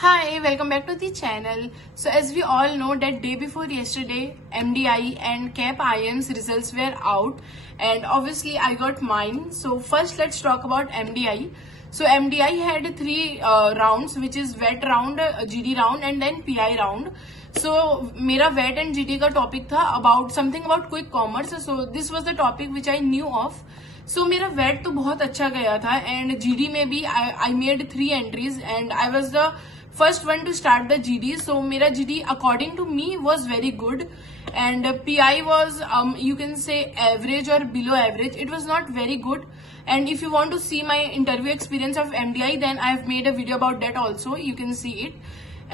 Hi, welcome back to the channel. So as we all know that day before yesterday, MDI and CAP IIMs results were out, and obviously I got mine. So first let's talk about MDI. So MDI had three rounds, which is wet round, GD round and then PI round. So मेरा wet and GD का topic था about something about quick commerce. So this was the topic which I knew of. सो मेरा वेट तो बहुत अच्छा गया था and GD में भी I made 3 entries and I was the first one to start the GD. So मेरा GD according to me was very good and PI was you can say average और below average. It was not very good and if you want to see my interview experience of MDI then I have made a video about that also. You can see it.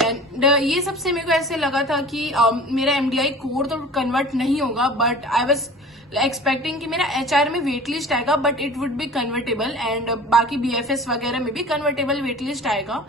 And ये सबसे मेरे को ऐसे लगा था कि मेरा MDI core तो कन्वर्ट नहीं होगा, बट आई वॉज एक्सपेक्टिंग कि मेरा एचआर में वेट लिस्ट आएगा but it would be convertible and बाकी बीएफएस वगैरह में भी कन्वर्टेबल वेट लिस्ट आएगा.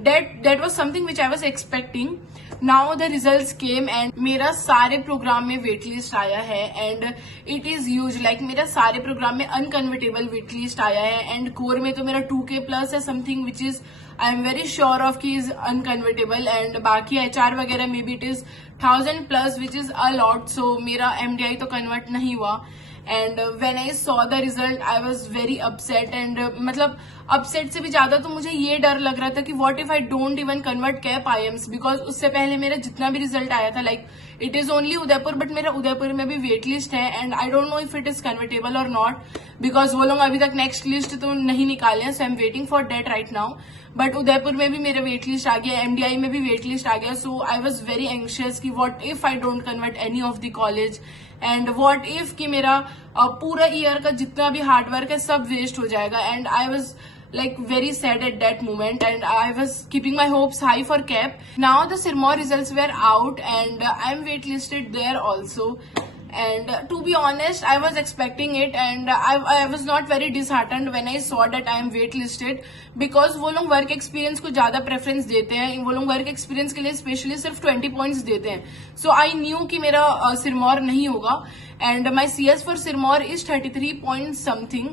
That was something which I was expecting. Now the results came and मेरा सारे प्रोग्राम में वेट लिस्ट आया है and it is huge. Like मेरा सारे प्रोग्राम में अनकन्वर्टेबल वेट लिस्ट आया है एंड कोर में तो मेरा 2K प्लस है, something which is I am very sure of कि इज अनकन्वर्टेबल एंड बाकी एचआर वगैरह में भी it is 1000 plus which is a lot. So मेरा एमडीआई तो कन्वर्ट नहीं हुआ and when I saw the result I was very upset. And मतलब अपसेट से भी ज्यादा तो मुझे ये डर लग रहा था कि what if I don't even convert cap IIMs, because उससे पहले मेरा जितना भी रिजल्ट आया था like it is only Udaipur, बट मेरा उदयपुर में भी वेट लिस्ट है and I don't know if it is convertible और नॉट, बिकॉज वो लोग अभी तक नेक्स्ट लिस्ट तो नहीं निकाले हैं. So I am waiting for date right now. But Udaipur में भी मेरा वेट लिस्ट आ गया, एमडीआई में भी वेट लिस्ट आ गया. सो आई वॉज वेरी एंशियस कि what if I don't convert any of the college and what if कि मेरा पूरा ईयर का जितना भी हार्डवर्क है सब वेस्ट हो जाएगा. And I was like very sad at that moment and I was keeping my hopes high for CAP. Now the Sirmaur results were out and I'm waitlisted there also. And to be honest, I was expecting it and I was not very disheartened when I saw that I am waitlisted, because वो लोग work experience को ज्यादा प्रेफरेंस देते हैं. वो लोग work experience के लिए स्पेशली सिर्फ 20 पॉइंट्स देते हैं. सो आई न्यू कि मेरा सिरमौर नहीं होगा and my CS for Sirmaur इज 33 point something.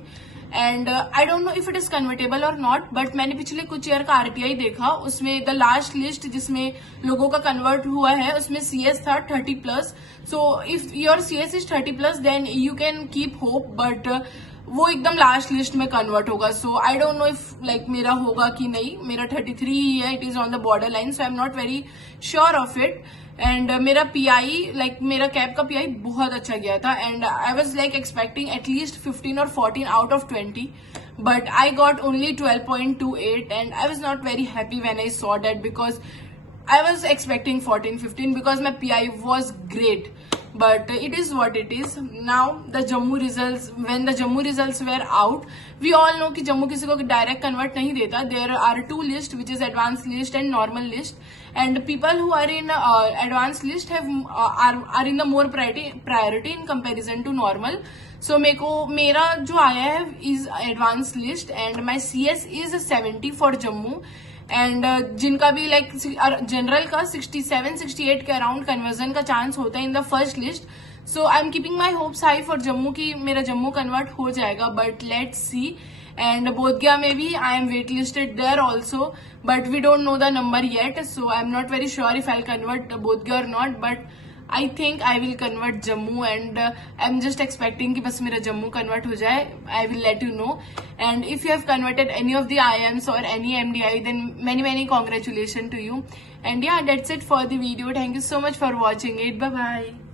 And I don't know if it is convertible और नॉट, बट मैंने पिछले कुछ ईयर का आरटीआई देखा, उसमें द लास्ट लिस्ट जिसमें लोगों का कन्वर्ट हुआ है उसमें CS था 30 plus. So if your CS is 30 plus then you can keep hope, but वो एकदम लास्ट लिस्ट में कन्वर्ट होगा. So I don't know if like मेरा होगा कि नहीं. मेरा 33 ही है, it is on the border line, so I am not very sure of it. And मेरा पीआई लाइक मेरा कैप का पीआई बहुत अच्छा गया था and I was like expecting at least 15 और 14 out of 20, but I got only 12.28 and I was not very happy when I saw that, because I was expecting 14-15 because my PI was great, but it is what it is. Now the Jammu results, when the Jammu results were out, we all know कि Jammu किसी को direct convert नहीं देता. There are 2 lists, which is advanced list and normal list, and people who are in advanced list have are in the more priority in comparison to normal. So मेरा जो आया है is advanced list and my CS is 70 for Jammu. And जिनका भी like general का 67-68 के around conversion का chance होता है in the first list. So I am keeping my hopes high for Jammu की मेरा जम्मू कन्वर्ट हो जाएगा, but let's see. And Bodhgaya में भी I am wait listed there also, but we don't know the number yet. So I am not very sure if I convert Bodhgaya or not, but I think I will convert Jammu and I'm just expecting कि बस मेरा जम्मू convert हो जाए. I will let you know. And if you have converted any of the IIMs or any MDI, then many congratulations to you. And yeah, that's it for the video. Thank you so much for watching it. Bye bye.